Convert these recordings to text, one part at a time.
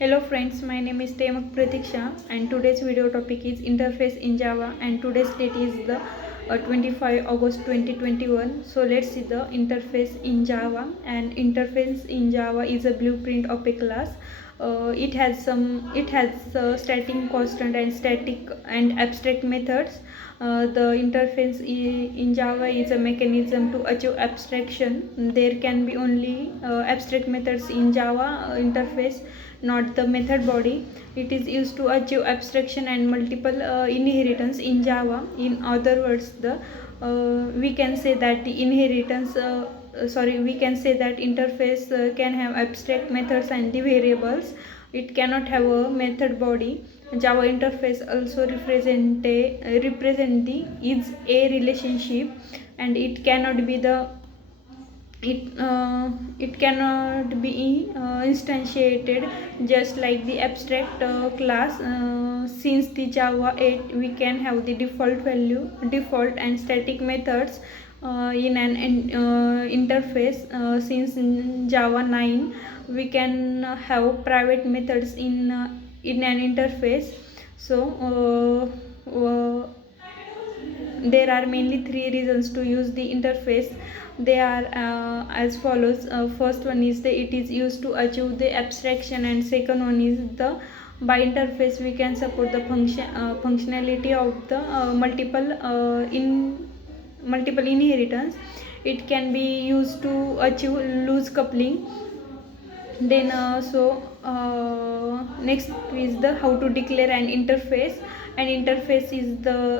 Hello friends, my name is Temak Pratiksha and today's video topic is interface in Java and today's date is the 25 August 2021. So let's see the interface in Java. And interface in Java is a blueprint of a class. It has static, constant and static and abstract methods. The interface in Java is a mechanism to achieve abstraction. There can be only abstract methods in Java interface, not the method body. It is used to achieve abstraction and multiple inheritance in Java. In other words, the we can say that the inheritance we can say that interface can have abstract methods and the variables. It cannot have a method body. Java interface also represent the is a relationship, and it cannot be instantiated just like the abstract class. Since the Java 8 we can have the default and static methods in an interface. Since in Java 9 we can have private methods in an interface. So there are mainly three reasons to use the interface. They are as follows. First one is it is used to achieve the abstraction, and second one is the by interface we can support the functionality of the multiple inheritance. It can be used to achieve loose coupling. Then next is the how to declare an interface. An interface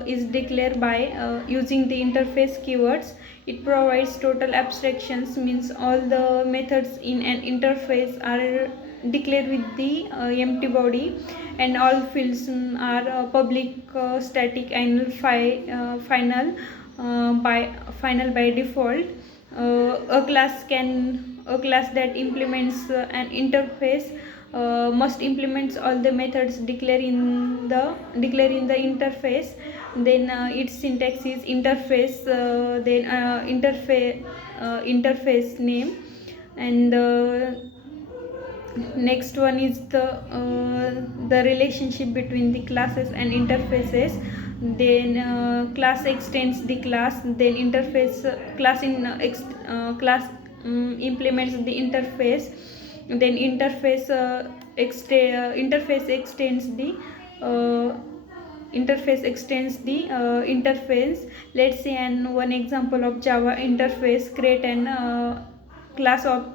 is declared by using the interface keywords. It provides total abstractions, means all the methods in an interface are declared with the empty body, and all fields are public, static and final by default. A class that implements an interface must implement all the methods declared in the interface. Then its syntax is interface, then interface name, and next one is the relationship between the classes and interfaces. Then class extends the class, then interface class implements the interface. Then uh, interface extends the interface. Let's see one example of Java interface. Create an class of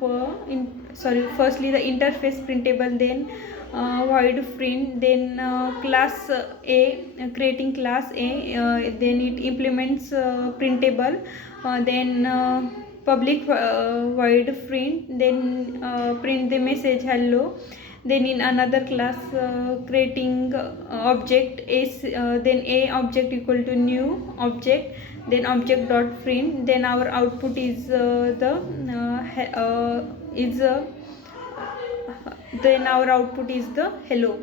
firstly the interface printable, then void print, then class A, creating class A, then it implements printable, then public void print, then print the message hello. Then in another class creating object then a object equal to new object, then object dot print. Then our output is then our output is the hello.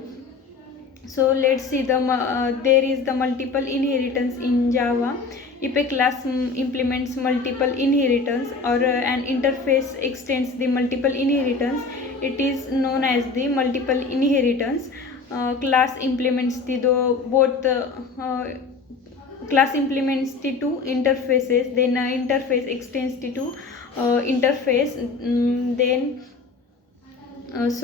So let's see there is the multiple inheritance in Java. If a class implements multiple inheritance, or an interface extends the multiple inheritance, it is known as the multiple inheritance. Class implements class implements the two interfaces, then interface extends the two interface. Then as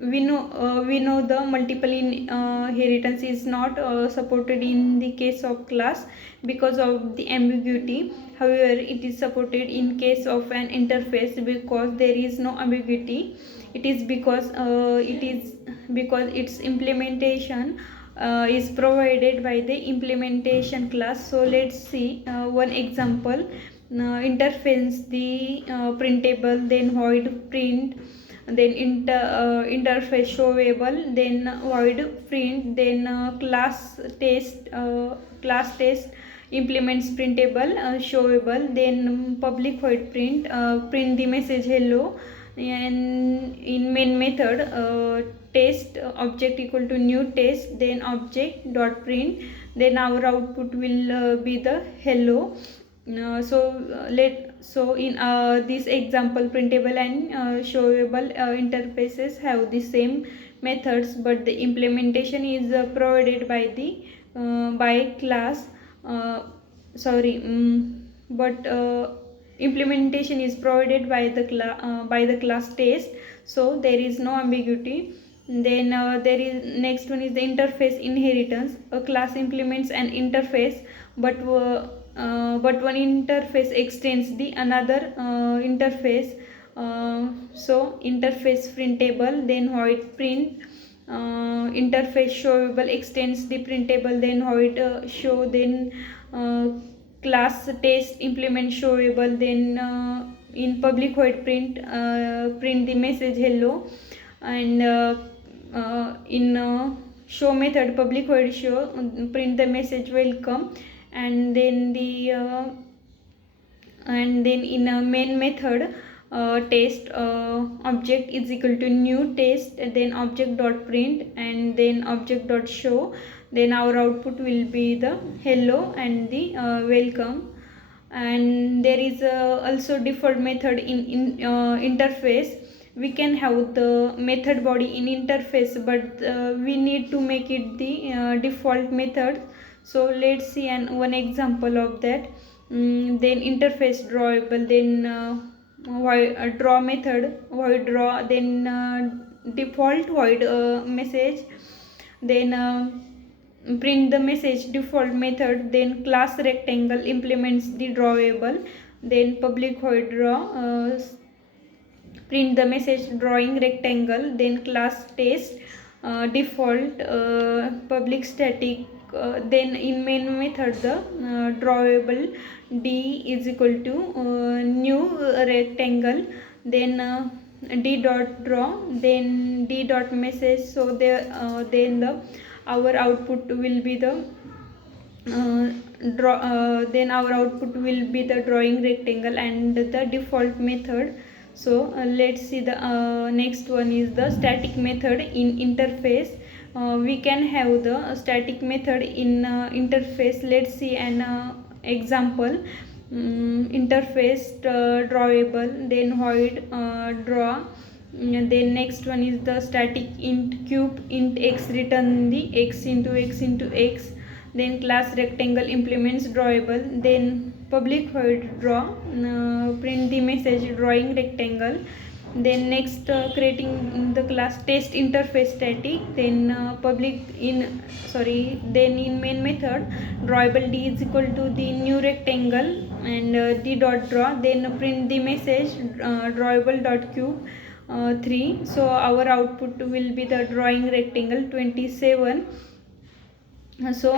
we know the multiple inheritance is not supported in the case of class because of the ambiguity. However, it is supported in case of an interface because there is no ambiguity. It is because its implementation is provided by the implementation class. So let's see one example. Interface the printable, then void print, then interface showable, then void print, then class test implements printable, showable, then public void print, print the message hello. And in main method test object equal to new test, then object dot print, then our output will be the hello. so in this example, printable and showable interfaces have the same methods, but the implementation is provided by the by class. Sorry, but implementation is provided by the class test, so there is no ambiguity. Then there is next one is the interface inheritance. A class implements an interface, but one interface extends the another interface. So interface printable, then void print. Interface showable extends the printable, then void show, then class test implement showable, then in public void print print the message hello, and in show method public void show print the message welcome, and then in a main method test object is equal to new test, then object dot print, and then object dot show, then our output will be the hello and the welcome. And there is also default method in interface. We can have the method body in interface, but we need to make it the default method. So let's see one example of that. Then interface drawable, then draw method void draw, then default void message, then print the message default method, then class rectangle implements the drawable, then public void draw print the message drawing rectangle, then class test default public static, then in main method the drawable d is equal to new rectangle, then d dot draw, then d dot message. So there then the our output will be the then our output will be the drawing rectangle and the default method. So let's see the next one is the static method in interface. We can have the static method in interface. Let's see an example. Interface drawable, then void draw. Then next one is the static int cube int x, return the x into x into x, then class rectangle implements drawable, then public void draw print the message drawing rectangle, then next creating the class test interface static, then then in main method drawable d is equal to the new rectangle and d dot draw, then print the message drawable dot cube 3. So our output will be the drawing rectangle 27. So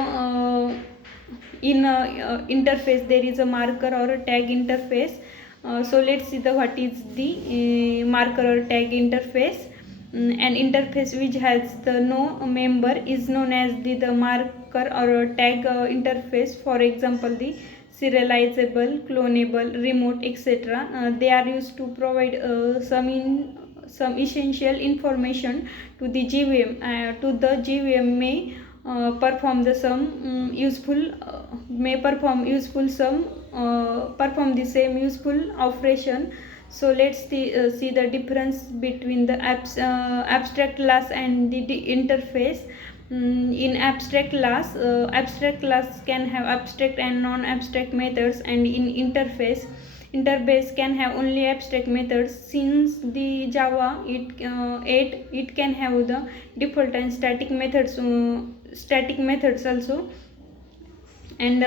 in interface there is a marker or a tag interface. So let's see the what is the marker or tag interface. An interface which has the no member is known as the marker or a tag interface. For example, the serializable, clonable, remote, etc. They are used to provide some essential information to the GVM. To the GVM may perform the some useful perform the same useful operation. So let's see the difference between the abstract class and the interface. In abstract class can have abstract and non-abstract methods, and in interface can have only abstract methods. Since the Java 8 can have the default and static methods also. And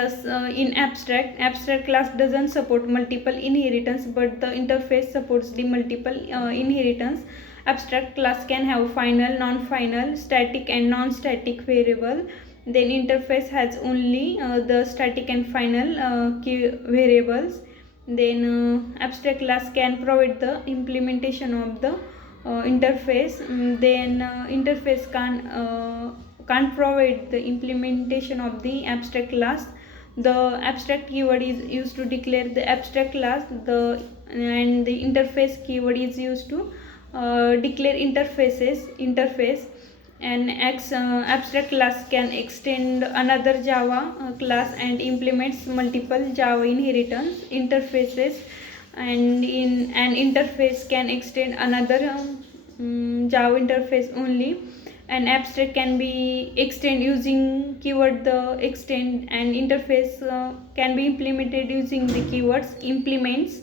in abstract class doesn't support multiple inheritance, but the interface supports the multiple inheritance. Abstract class can have final, non-final, static and non-static variable. Then interface has only the static and final key variables. Then abstract class can provide the implementation of the interface. Then interface can't provide the implementation of the abstract class. The abstract keyword is used to declare the abstract class, and the interface keyword is used to declare interface. And abstract class can extend another Java class and implements multiple Java inheritance interfaces. and in an interface can extend another Java interface only. An abstract can be extend using keyword the extend, and interface can be implemented using the keywords implements.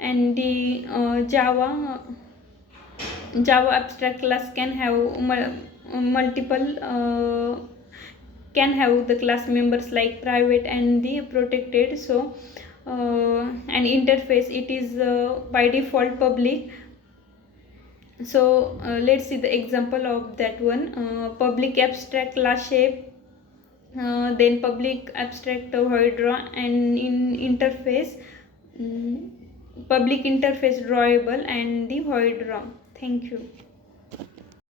And the Java abstract class can have multiple can have the class members like private and the protected. So an interface, it is by default public. So let's see the example of that one. Public abstract class shape, then public abstract hydra, and in interface, public interface drawable and the hydra. Thank you.